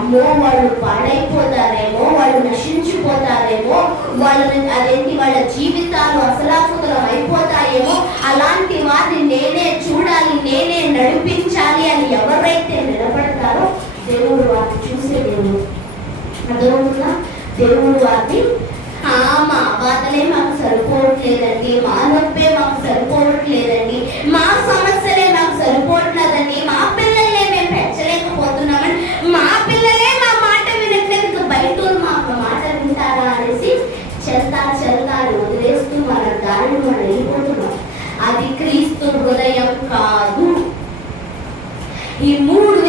అమ్మో వాళ్ళు పాడైపోతారేమో, వాళ్ళు నశించిపోతారేమో, వాళ్ళ జీవితాలు అసలాసుకరం అయిపోతాయేమో, అలాంటి వారిని నేనే చూడాలి, నేనే నడిపించాలి అని ఎవరైతే